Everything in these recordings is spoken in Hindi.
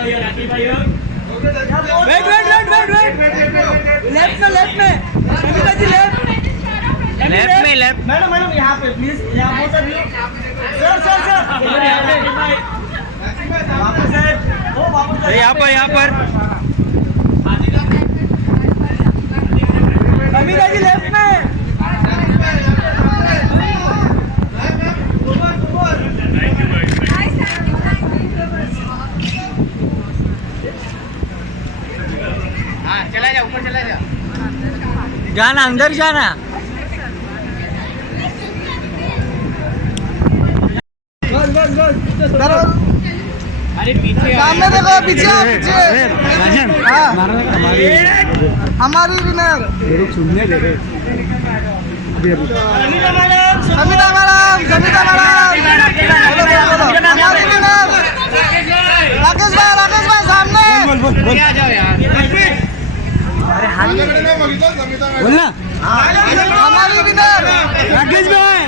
Wait wait wait wait wait left में सविता जी लेफ्ट में मैडम मैडम यहाँ पे प्लीज यहाँ पे सर यहाँ पर सविता जी लेफ्ट में चला जा ऊपर चला जा जाना अंदर जाना अरे पीछे सामने देखो पीछे हमारी विनर सुनने दे रहे सविता मैडम हमारी विनर राकेश भाई सामने आ जाओ यार बोलना हमारी विनर राकेश भाई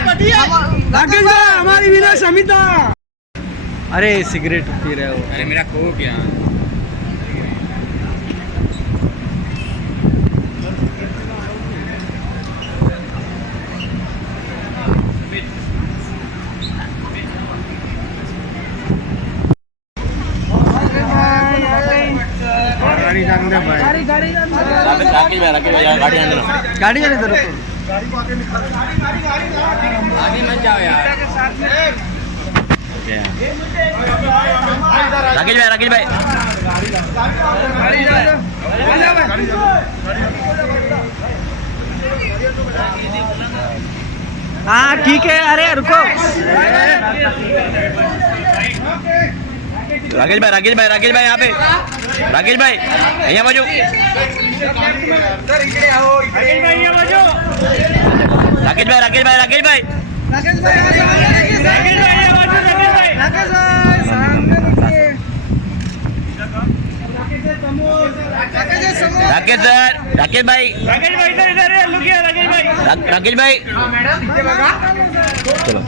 हमारी विनर समिता। अरे सिगरेट पी रहे हो। अरे मेरा कोक यहाँ गाड़ी जाने दो आगे मत जाओ यार राकेश भाई हाँ ठीक है। अरे रुको राकेश भाई यहाँ पे राकेश भाई यहाँ बाजू राकेश भाई राकेश भाई चलो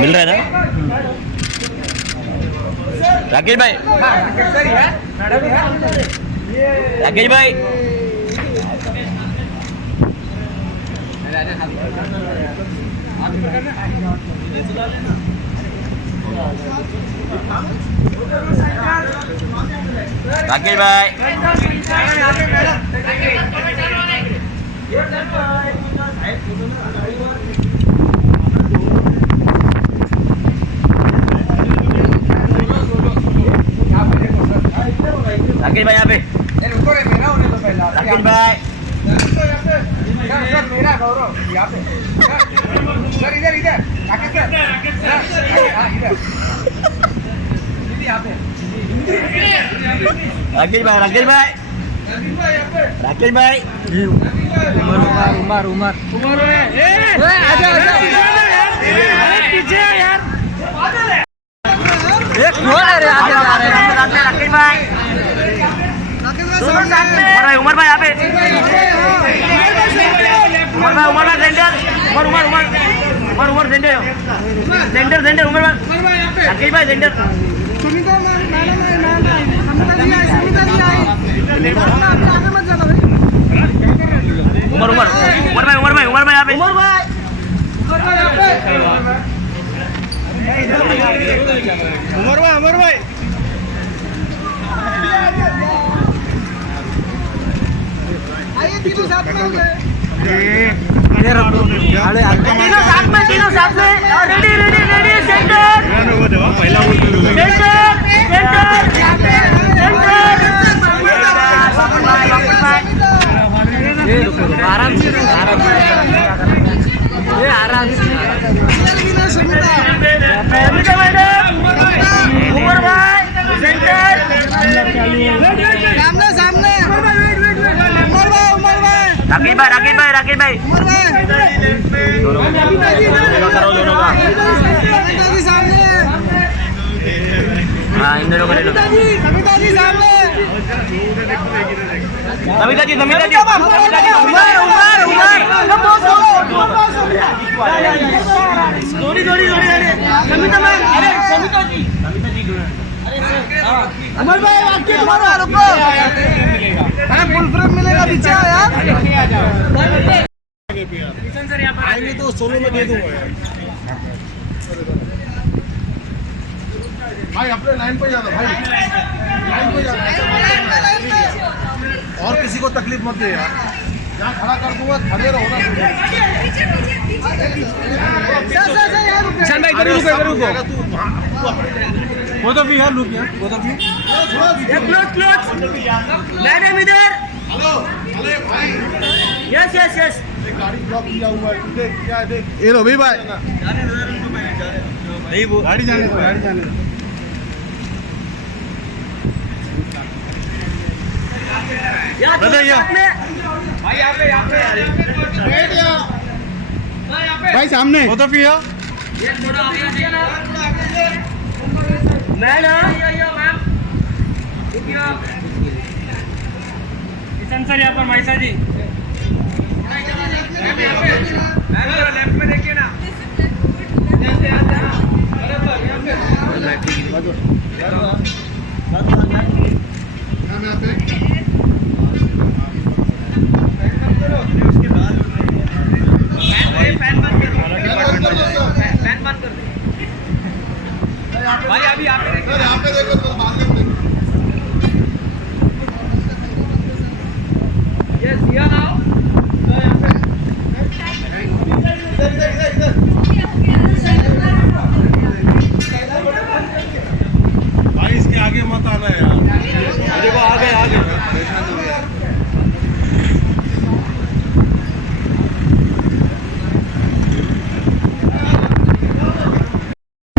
मिल रहा है ना राकेश भाई यहाँ पे राकेश भाई मेरा गौरव यहाँ पे सर इधर राकेश भाई उमर पीछे यार एक उमर भाई यहाँ पे सेंटर उमर भाई सेंटर सुनीता मैडम समिता जी आई आगे मत जाना भाई उमर भाई यहाँ पे उमर भाई आइए तीनों साथ में हो गए तीनों साथ में रेडी सेंटर आराम से उमर भाई सेंटर सामने उमर भाई राकेश भाई करो दोनों का सामने हाँ इन दोनों को ले लो समिता जी सामने समिता जी उमर समिता मैम अरे समिता जी अमर भाई आपके तुम्हारा रुको, अरे फुल फ्रेम मिलेगा, पीछे आओ यार। आएंगे तो सोलो में दे दूंगा यार। भाई अपने लाइन पे जाना भाई, लाइन पे जाना, और किसी को तकलीफ मत दे यार। यहाँ खड़ा कर दूंगा, खड़े रहो ना। सर भाई इधर रुको, इधर रुको। वो तो भी यार लुक यार, वो तो भी। क्लोज मैडम इधर। हेलो हेलो भाई, यस यस यस। गाड़ी ब्लॉक किया हुआ है, देख क्या है, देख ये लो भी भाई। नहीं वो गाड़ी जाने दो, गाड़ी जाने दो। भाई सामने वो तो भी है। किशन सर यहाँ पर माइसा जी लेफ्ट में देखिए ना। फैन बंद कर दो। भाई अभी यहाँ पे देखिए। यहाँ पे देखो तो बाद में देखो। Yes here now. भाई इसके आगे मत आना यार। देखो आ गए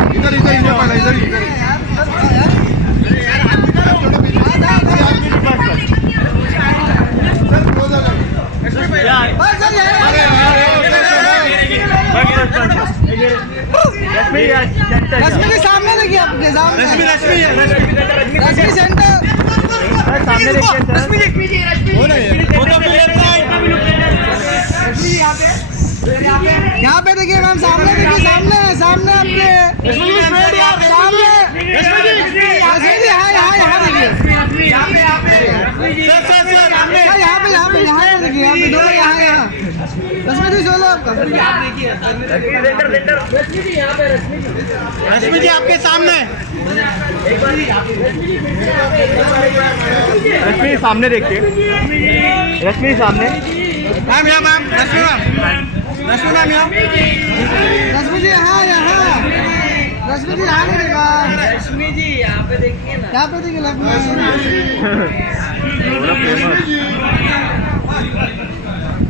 इधर इधर इधर पहले इधर इधर। रश्मि के सामने देखिए, आपके सामने रश्मि सेंटर सामने देखिए। यहाँ पे देखिए मैम, सामने देखिए, सामने सामने अपने सामने रश्मि जी, हाँ यहाँ देखिए, यहाँ पे देखिए, यहाँ पे दोनों यहाँ। रश्मि जी सोलो आपका। रश्मि जी आपके सामने। रश्मि सामने देखिए, रश्मि सामने। मैम यहाँ मैम रश्मि मैम यहाँ। रश्मि जी हाँ यहाँ, रश्मि जी यहाँ देखा, रश्मि जी यहाँ पे देखिए ना। यहाँ पे देखिए लेफ्ट में।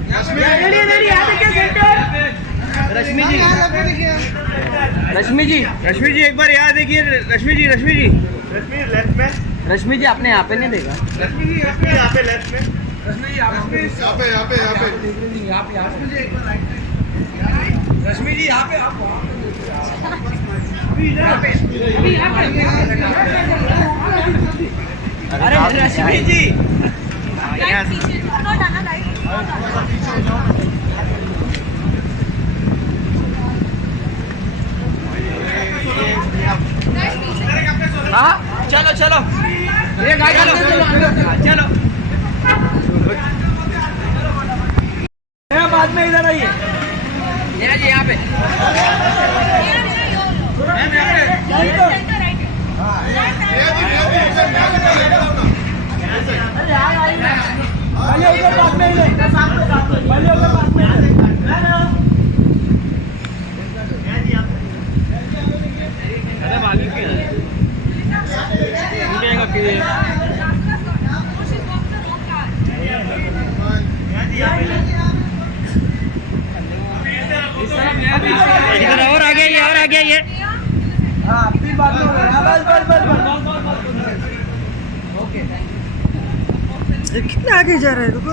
रश्मि जी यहाँ लेफ्ट में देखिए। रश्मि जी एक बार यहाँ देखिए। रश्मि जी लेफ्ट में। रश्मि जी आपने यहाँ पे नहीं देखा। रश्मि जी यहाँ पे लेफ्ट में। रश्मि जी यहाँ पे रश्मि जी यहाँ पे आप अरे रश्मि जी हाँ चलो चलो ये चलो चलो बाद में इधर आइए। नेहा जी यहाँ पे। और आ गया ये हाँ फिर बात में बस ओके कितना आगे जा रहा है, रुको।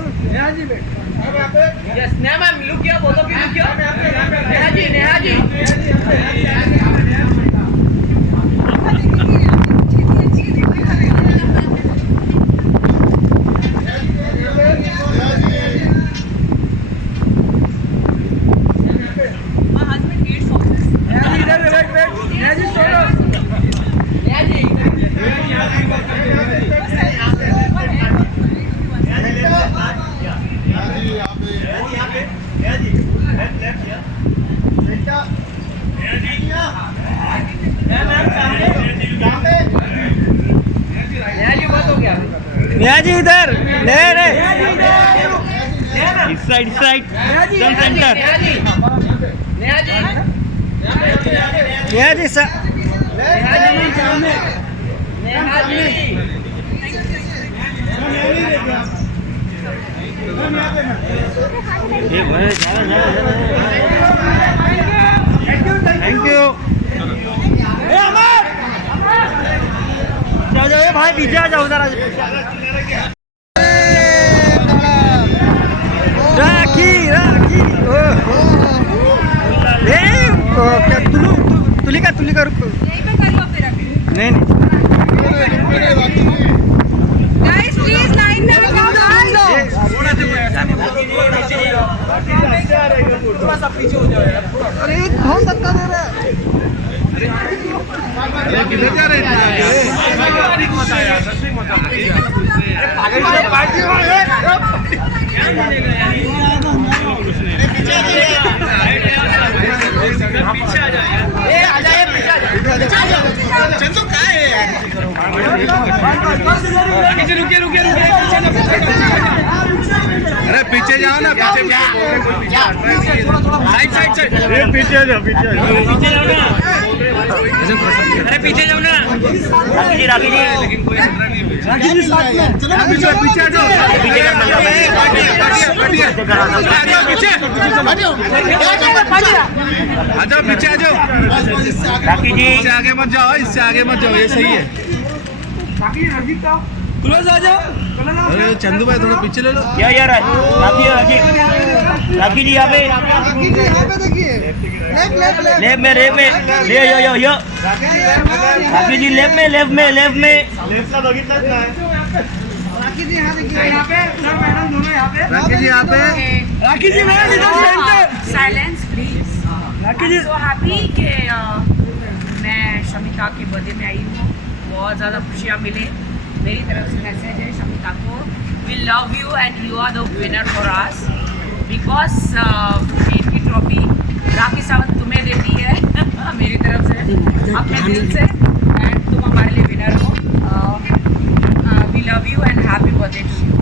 यस नेहा मैम लुक किया बोलो कि लुक किया। नेहा जी नेहा जी नेहा जी इधर ले रे इस साइड चल centre Neha ji thank you जाओ जाओ भाई पीछे आ जाओ जरा राखी राखी तुली का रुको नहीं Guys, please line में लगाओ guys. थोड़ा सा पीछे हो जाओ यार. अरे बहुत धक्का दे रहा है. किधर जा रहे हैं चंदू कहाँ है रुके अरे पीछे जाओ ना साइड पीछे जाओ अरे पीछे जाओ ना राखी जी चलो पीछे आ जाओ पीछे आ जाओ राखी जी इससे आगे मत जाओ ये सही है क्लोज आ जाओ. अरे चंदू भाई थोड़ा पीछे ले लो क्या यार राखी जी यहाँ पे राखी जी यहाँ पे देखिए. लेफ्ट लेफ्ट में ले यो राखी जी लेफ्ट में राखी जी यहाँ देखिए. यहाँ पे सर मैडम दोनों यहाँ पे. राखी जी यहाँ पे राखी जी मैडम इधर centre. Silence, please. Rakhi ji I'm so happy कि मैं शमिता के बर्थडे में आई हूँ. बहुत ज़्यादा खुशियाँ मिले. मेरी तरफ से मैसेज है शमिता को. We love you and you are the winner for us. Because इनकी ट्रॉफी राखी सावंत तुम्हें देती है मेरी तरफ से अपने दिल से. एंड तुम हमारे लिए विनर हो. We love you and happy birthday to you.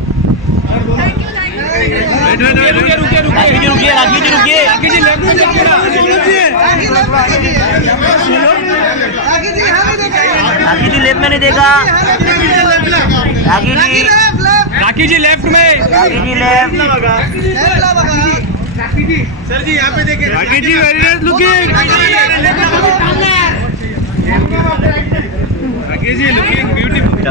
रुकिए राखी जी लेफ्ट में राखी लेफ्ट में देखिए. राखी जी यहाँ पे देखिए. राखी जी लेफ्ट में नहीं देखा राखी जी लेफ्ट में सर जी यहाँ पे देखिए राखी जी वेरी नाइस लुकिंग राखी जी लुकिंग ब्यूटीफुल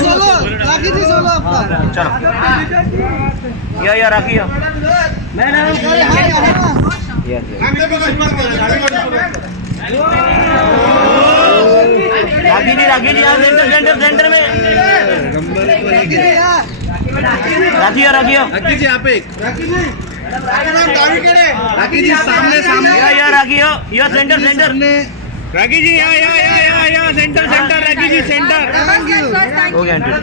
सोलो राखी जी सोलो आपका. चलो या राखी राखी जी यहाँ सेंटर में राखी जी यहाँ. राखी जी यहाँ पे राखी जी सामने या राखी यो सेंटर राखी जी यहाँ centre Rakhi ji centre Thank you. हो गया निकल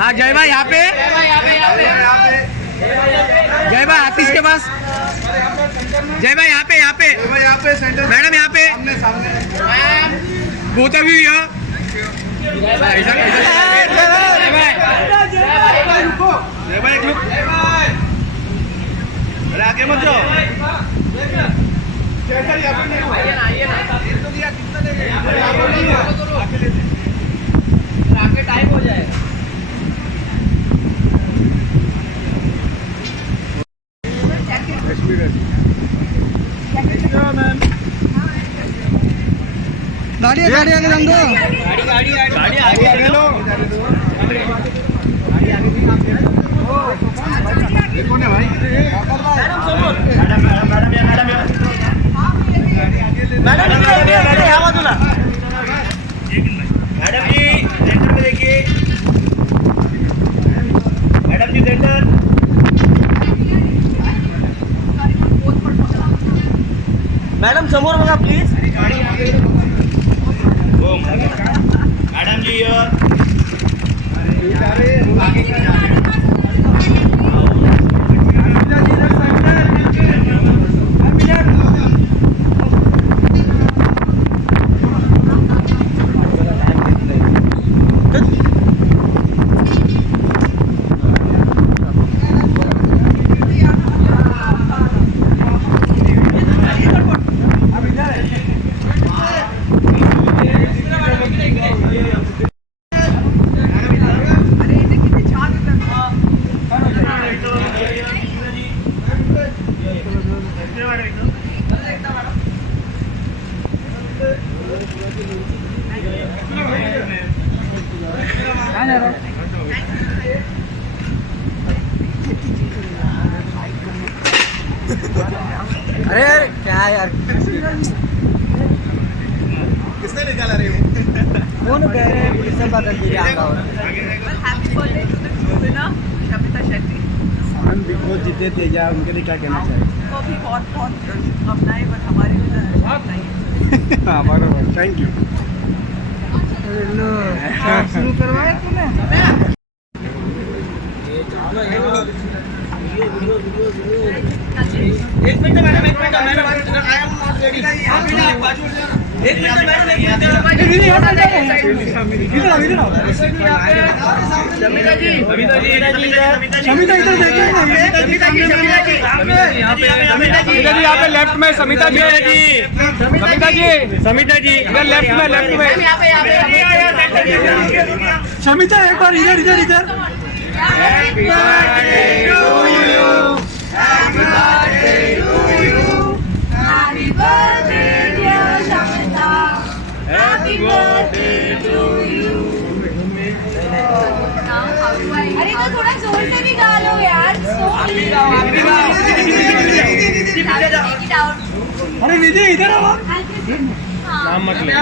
हाँ जय भाई यहाँ पे जय भाई आतिश के पास जय भाई यहाँ पे सेंटर मैडम यहाँ पे बोथ ऑफ यू यहाँ जय भाई एक लुक अरे आगे मत जाओ गाड़ी आगे रंग दो गाड़ी आगे लो कौन है भाई? मैडम जी सेंटर में देखिए मैडम जी सेंटर मॅडम समोर बघा प्लीज. मैडम जी अरे क्या यार किसने निकाला रे वो? कौन कह रहे हैं पुलिस से पकड़ के आगा और Happy birthday to the true winner, Shamita Shetty. हम बिग बॉस जीते थे या उनके लिए क्या कहना चाहिए? को भी बहुत बहुत शुभकामनाएं, बट हमारे लिए नहीं. हाँ बराबर, थैंक यू. शुरू करवाया तूने? एक minute madam I am not ready. एक मिनिट मॅडम शमिता इधर देखिए यहाँ पे लेफ्ट में समिता जी इधर लेफ्ट में शमिता एक बार इधर इधर इधर Happy birthday to you. Happy birthday to you. Happy birthday, dear Shamita. Happy birthday to you. अरे तो थोड़ा जोर से भी गा लो यार. अरे विजय इधर आओ. नाम मत ले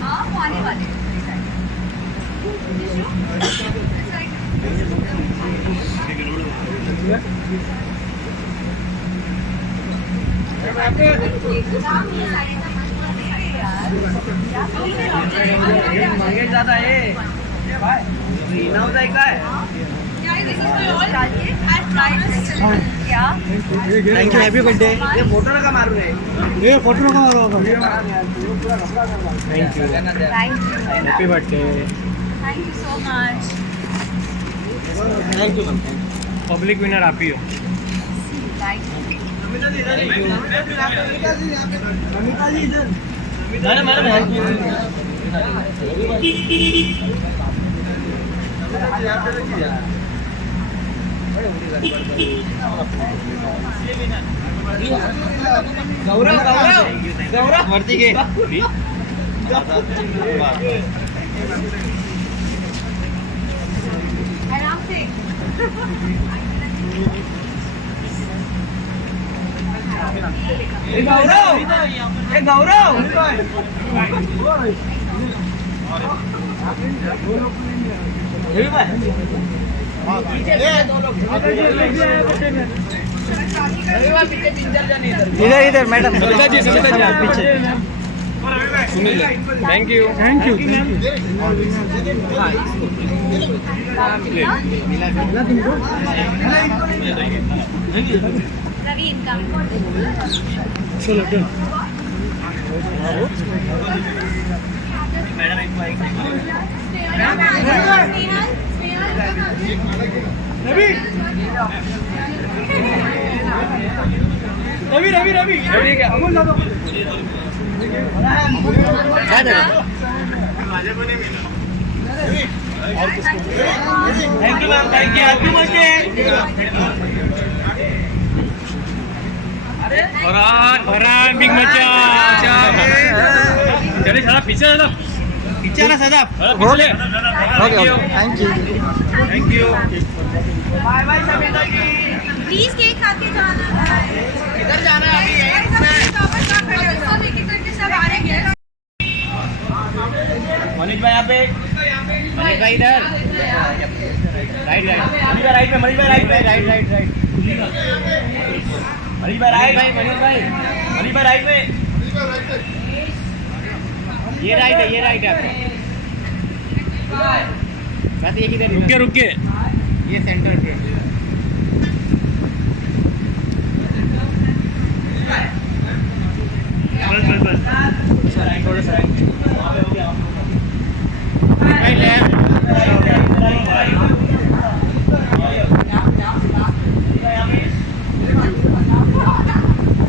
हाँ वो आने वाले मागे ज्यादा आहे नवजाय काय थैंक यू हैप्पी बर्थडे. हे फोटो नका मारू रे ये फोटो का मारो. Thank you happy birthday Thank you so much. Thank you ma'am. Public winner आप ही हो Thank you. Madam thank you. Gaurav वरती घे. आराम से. हे गौरव हे बाय. इधर इधर मैडम. समिता जी पीछे. थैंक यू रवि इनका चलो डन. मॅडम एक बाईक. रवि रवि रवि रवि क्या अमूल दादा thank you ma'am thank you happy birthday Farhan big मचा चले साला पीछे ना सदा पिछले thank you bye bye Savita ji please cake खा के जाना है इधर जाना है अभी यहीं पे सब एक एक करके सब आ रहे हैं मनीष भाई यहाँ पे मनीष भाई इधर राइट राइट पे मनीष भाई राइट पे राइट मनीष भाई राइट मनीष भाई मनीष भाई राइट पे ये राइट है बस एक इधर रुक के ये सेंटर पे बस थोड़ा सा राइट लेफ्ट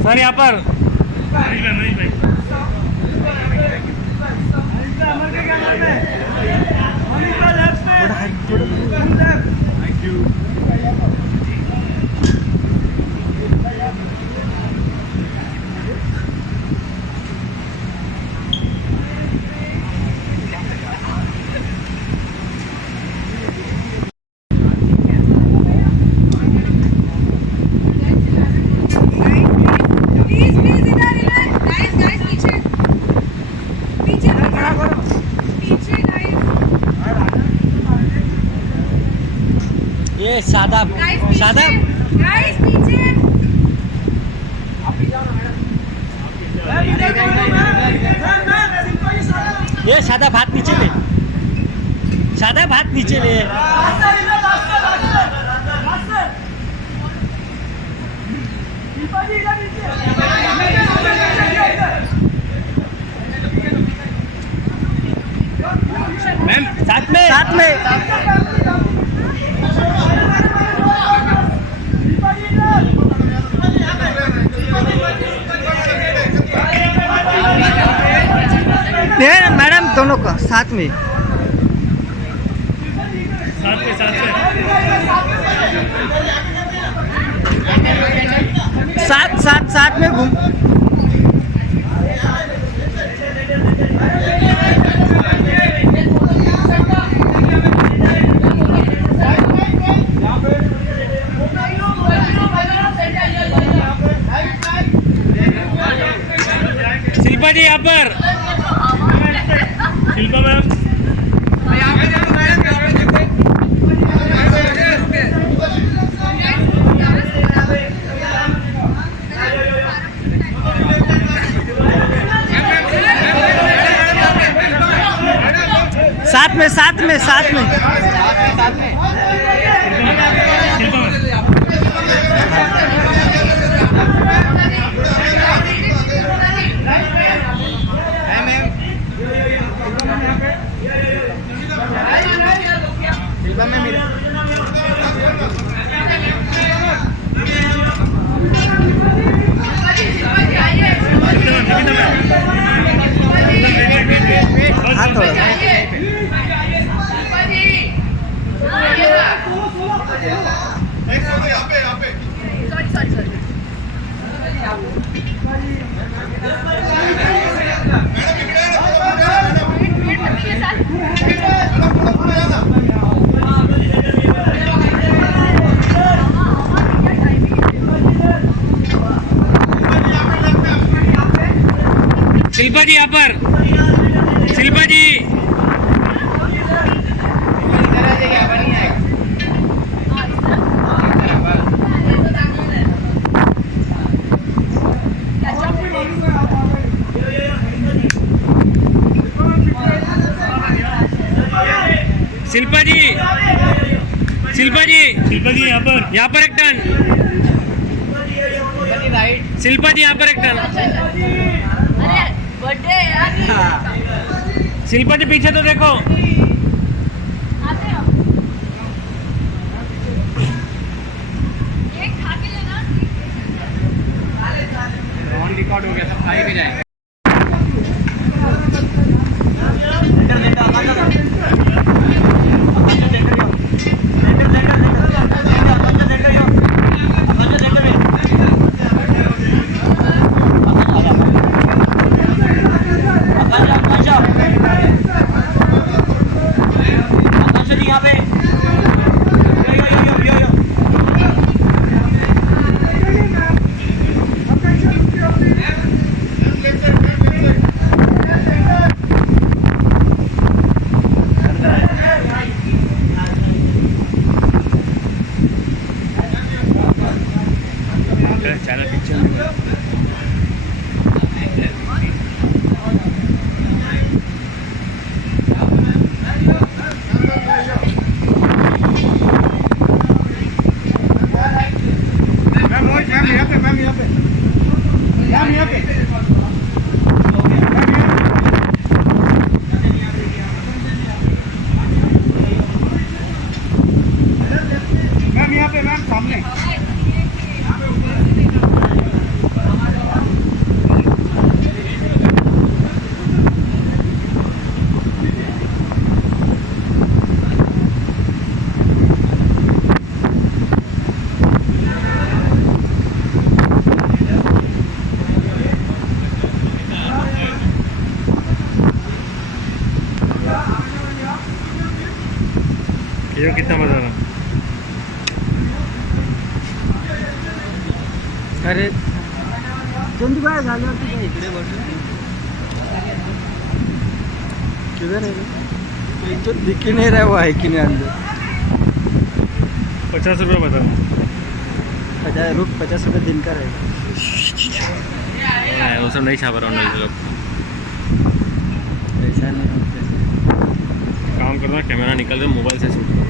सर यहाँ पर मनीष भाई प्लीज प्लीज इधर गाइस गाइस पीछे पीछे पीछे गाइस ये शादाब शादाब गाइस पीछे ये शादाब हाथ नीचे ले शादाब हाथ नीचे ले मैम साथ में मैडम दोनों का साथ में साथ में घूम शिल्पा जी यहाँ पर शिल्पा मैम साथ में शिल्पा जी यहाँ पर शिल्पा जी शिल्पा जी यहाँ पर एक टर्न शिल्पा जी यहाँ पर एक टर्न अरे बर्थडे यार शिल्पा जी पीछे तो देखो सामने ये कितना बता रहा अरे चंदू काय झाल्यावरती काय इकडे बसून किधर है रे तो दिख ही नहीं रहा वो है कि नहीं अंदर 50 रुपये बता रहा 50 रुपये दिन का रहेगा वो सब नहीं छाप रहा हूँ लोग ऐसा नहीं होता काम करना कैमरा निकल के मोबाइल से शूट